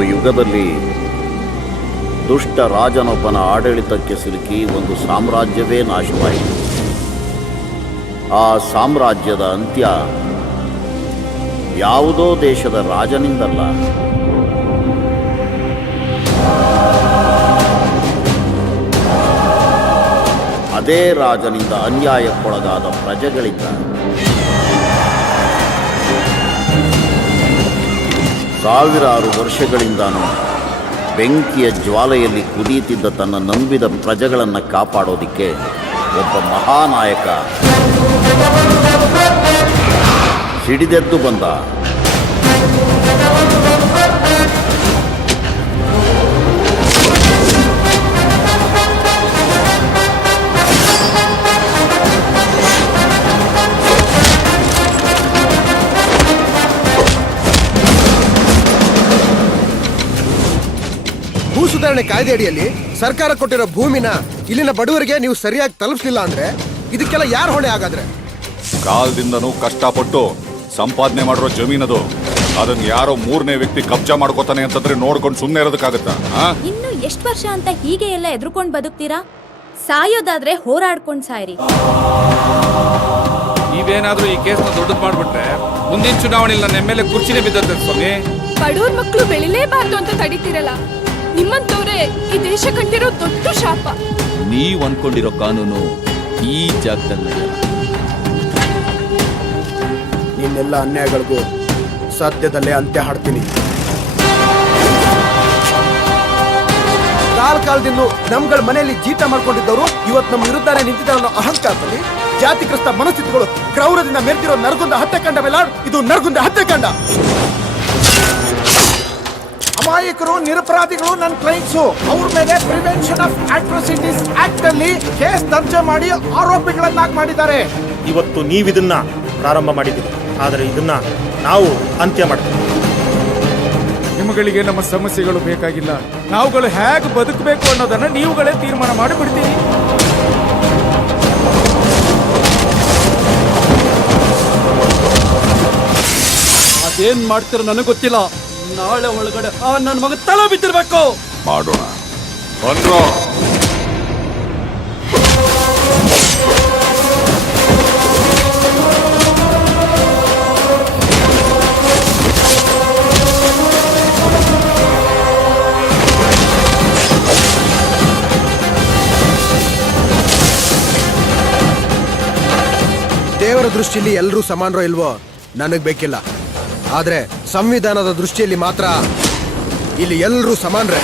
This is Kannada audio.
ಒಂದು ಯುಗದಲ್ಲಿ ದುಷ್ಟ ರಾಜನೊಬ್ಬನ ಆಡಳಿತಕ್ಕೆ ಸಿಲುಕಿ ಒಂದು ಸಾಮ್ರಾಜ್ಯವೇ ನಾಶವಾಯಿತು. ಆ ಸಾಮ್ರಾಜ್ಯದ ಅಂತ್ಯ ಯಾವುದೋ ದೇಶದ ರಾಜನಿಂದಲ್ಲ, ಅದೇ ರಾಜನಿಂದ ಅನ್ಯಾಯಕ್ಕೊಳಗಾದ ಪ್ರಜೆಗಳಿಂದ. ಸಾವಿರಾರು ವರ್ಷಗಳಿಂದಾನು ಬೆಂಕಿಯ ಜ್ವಾಲೆಯಲ್ಲಿ ಕುದಿಯುತ್ತಿದ್ದ ತನ್ನ ನಂಬಿದ ಪ್ರಜೆಗಳನ್ನು ಕಾಪಾಡೋದಿಕ್ಕೆ ಒಬ್ಬ ಮಹಾನಾಯಕ ಸಿಡಿದೆದ್ದು ಬಂದ. ಭೂ ಸುಧಾರಣೆ ಕಾಯ್ದೆ ಅಡಿಯಲ್ಲಿ ಸರ್ಕಾರ ಕೊಟ್ಟಿರೋ ಭೂಮಿನ ಇಲ್ಲಿನ ಬಡವರಿಗೆ ನೀವು ಸರಿಯಾಗಿ ತಲುಪಿಸಲಿಲ್ಲ ಅಂದ್ರೆ ಇದಕ್ಕೆಲ್ಲ ಯಾರು ಹೊಣೆ ಆಗಾದ್ರೆ? ಕಾಲದಿಂದನೂ ಕಷ್ಟಪಟ್ಟು ಸಂಪಾದನೆ ಮಾಡಿರೋ ಜಮೀನದು, ಅದನ್ನ ಯಾರೋ ಮೂರನೇ ವ್ಯಕ್ತಿ ಕಬ್ಜಾ ಮಾಡ್ಕೋತಾನೆ ಅಂತಂದ್ರೆ ನೋಡ್ಕೊಂಡು ಸುಮ್ಮನೆ ಇರೋದಕ್ಕಾಗತ್ತಾ? ಇನ್ನು ಎಷ್ಟು ವರ್ಷ ಅಂತ ಹೀಗೆ ಎಲ್ಲ ಎದುರ್ಕೊಂಡು ಬದುಕ್ತೀರಾ? ಸಾಯೋದಾದ್ರೆ ಹೋರಾಡ್ಕೊಂಡು ಸಾಯ್ರಿ. ನೀವೇನಾದ್ರೂ ಈ ಕೇಸ್ನ ದೊಡ್ಡದು ಮಾಡ್ಬಿಟ್ರೆ ಮುಂದಿನ ಚುನಾವಣೆಯಲ್ಲಿ ನನ್ನ ಎಮ್ಮೆಲ್ಯೆ ಕುರ್ಚಿನೇ ಬಿದ್ದತ್ತೆ ಸ್ವಾಮಿ. ಬಡವ್ರ ಮಕ್ಕಳು ಬೆಳಿಲೇಬಾರ್ದು ಅಂತ ತಡೀತಿರಲ್ಲ, ನಿಮ್ಮಂತವ್ರೆ ಈ ದೇಶ ಕಂಡಿರೋ ದೊಡ್ಡ ಶಾಪ. ನೀವ್ ಅನ್ಕೊಂಡಿರೋ ಕಾನೂನು ಈ ಜಾಗದಲ್ಲಿ ನಿನ್ನೆಲ್ಲ ಅನ್ಯಾಯಗಳಿಗೂ ಸದ್ಯದಲ್ಲೇ ಅಂತ್ಯ ಹಾಡ್ತೀನಿ. ಕಾಲದಿಂದ ನಮ್ಗಳ ಮನೆಯಲ್ಲಿ ಜೀತ ಮಾಡ್ಕೊಂಡಿದ್ದವರು ಇವತ್ತು ನಮ್ಮ ವಿರುದ್ಧನೇ ನಿಂತಿದ್ದಾರೋ ಅನ್ನೋ ಅಹಂಕಾರದಲ್ಲಿ ಜಾತಿಗ್ರಸ್ತ ಮನಸ್ಥಿತಿಗಳು ಕ್ರೌರದಿಂದ ಮೆರೆದಿರೋ ನರಗುಂದ ಹತ್ಯಾಕಾಂಡ ಮೇಲೆ ಇದು ನರಗುಂದ ಹತ್ಯಾಕಾಂಡ. ಅಮಾಯಕರು, ನಿರಪರಾಧಿಗಳು ನನ್ನ ಕ್ಲೈಂಟ್ಸು. ಅವ್ರ ಮೇಲೆ ಪ್ರಿವೆನ್ಷನ್ ಆಫ್ ಅಟ್ರಾಸಿಟೀಸ್ ಆಕ್ಟ್ ಅಲ್ಲಿ ಕೇಸ್ ದರ್ಜೆ ಮಾಡಿ ಆರೋಪಿಗಳನ್ನಾಗಿ ಮಾಡಿದ್ದಾರೆ. ಇವತ್ತು ನೀವಿದನ್ನ ಪ್ರಾರಂಭ ಮಾಡಿದ್ದೀರಿ, ಆದರೆ ಇದನ್ನ ನಾವು ಅಂತ್ಯ ಮಾಡ್ತೀವಿ. ನಿಮ್ಮಗಳಿಗೆ ನಮ್ಮ ಸಮಸ್ಯೆಗಳು ಬೇಕಾಗಿಲ್ಲ, ನಾವುಗಳು ಹೇಗೆ ಬದುಕಬೇಕು ಅನ್ನೋದನ್ನ ನೀವುಗಳೇ ತೀರ್ಮಾನ ಮಾಡಿಬಿಡ್ತೀರಿ. ಅದೇನ್ ಮಾಡ್ತಿರೋ ನನಗೆ ಗೊತ್ತಿಲ್ಲ. ನಾಳೆ ಒಳಗಡೆ ನನ್ನ ಮಗ ತಲೆ ಬಿದ್ದಿರ್ಬೇಕು. ಮಾಡೋಣ ಬಂದ್ರು. ದೇವರ ದೃಷ್ಟಿಯಲ್ಲಿ ಎಲ್ಲರೂ ಸಮಾನರೋ ಇಲ್ವೋ ನನಗ್ ಬೇಕಿಲ್ಲ, ಆದ್ರೆ ಸಂವಿಧಾನದ ದೃಷ್ಟಿಯಲ್ಲಿ ಮಾತ್ರ ಇಲ್ಲಿ ಎಲ್ಲರೂ ಸಮಾನರೇ.